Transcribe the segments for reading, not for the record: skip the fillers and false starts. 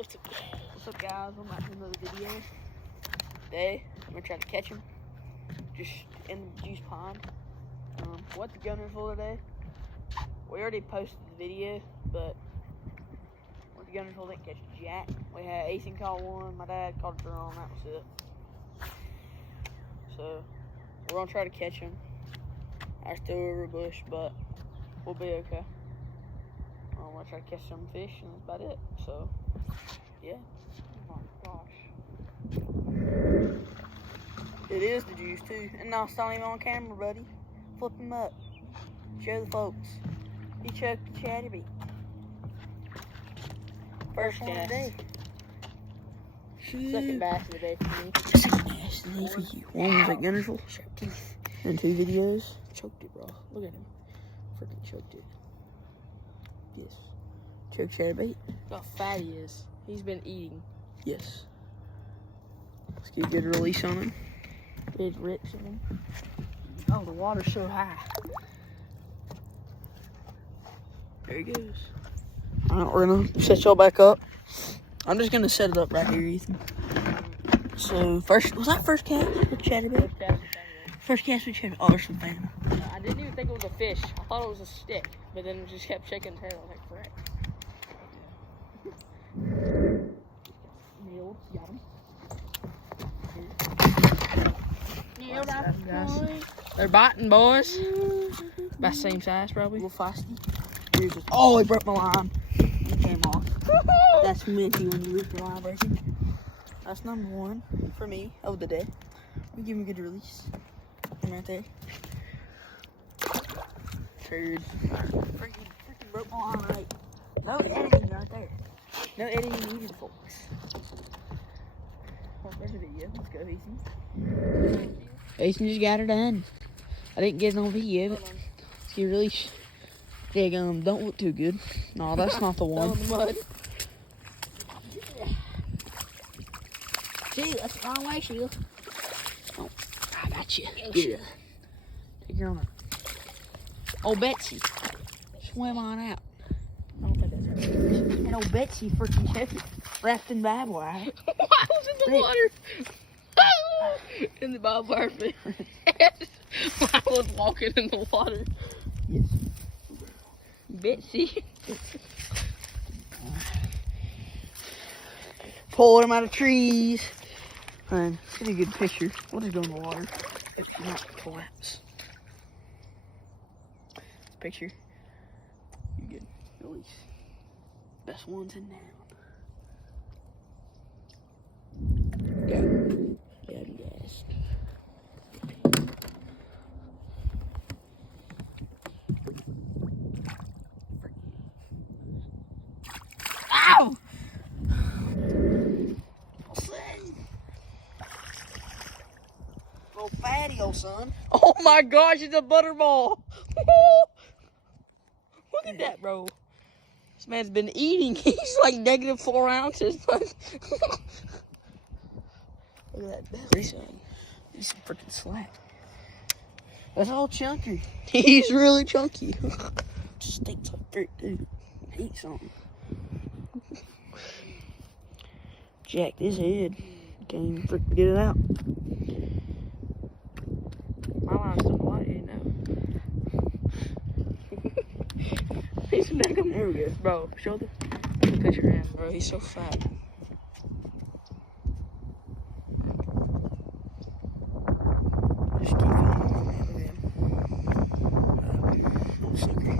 What's up, guys? I'm back with another video. Today, I'm gonna try to catch him just in the juice pond. What the gunner for today? We already posted the video, but what the gunner for didn't catch jack. We had Ethan caught one, my dad caught a drum, that was it. So, we're gonna try to catch him. I still over a bush, but we'll be okay. I'm gonna try to catch some fish, and that's about it. So, yeah. Oh my gosh. It is the juice too. And no, it's not even on camera, buddy. Flip him up. Show the folks. He choked the chatterbait. First one of the day. Second bass of the day for me. Second bass of the day for you. One was at Gunnersville. Sharp teeth. And 2 videos. Choked it, bro. Look at him. Freaking choked it. Yes. Choke chatterbait. Look how fat he is. He's been eating. Yes. Let's get a good release on him. Good rips on him. Oh, the water's so high. There he goes. Alright, we're gonna set y'all back up. I'm just gonna set it up right here, Ethan. So, first, was that first cast with chatterbait? First cast with chatterbait. Oh, there's some fan. I didn't even think it was a fish. I thought it was a stick, but then it just kept shaking its head. I was like, frick. Nailed. Got him. Nailed that guys. They're biting, boys. About the same size, probably. A little feisty. Here's just, oh, he broke my line. It came off. That's minty when you rip your line breaking. That's number 1 for me of the day. We give him a good release. Him right there. Turd. Freaking broke my line right. No editing right there. No editing needed, folks. There's a video. Let's go, Ethan. Ethan just got her done. I didn't get it on video, but see, release. Don't look too good. No, that's not the one. In the mud. See, that's the wrong way, Sheila. Oh, I got you. Get it. Take her on her. Oh, Betsy. Swim on out. I don't think that's right. And old Betsy freaking choked it. Wrapped in barbed wire. I was in the water. In the barbed wire fence. I was walking in the water. Yes. Betsy. Pull them out of trees. And get a good picture. We'll just go in the water. If you not collapse. Picture. You good. Release. Best ones in town. Go. Yeah, yes. Ow! Little fatty, old son. Oh my gosh, it's a butterball. Look at that, bro. This man's been eating. He's like -4 ounces. Look at that belly, son. He's freaking slack. That's all chunky. He's really chunky. Stinks like dirt, dude. Eat something. Jacked his head. Can't even freaking get it out. My line's still white, you know. He's back up. There we go. Bro, show the picture of him, bro. He's so fat. Just keep going. Oh, sucker.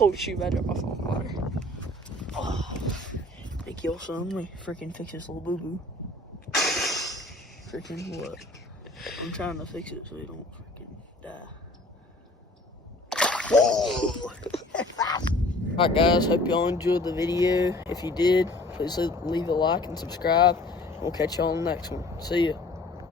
Oh shoot, I dropped my phone in the water. Oh, they kill some. We freaking fix this little boo boo. Freaking what? I'm trying to fix it so he don't freaking die. Alright guys, hope y'all enjoyed the video. If you did, please leave a like and subscribe. We'll catch y'all on the next one. See ya.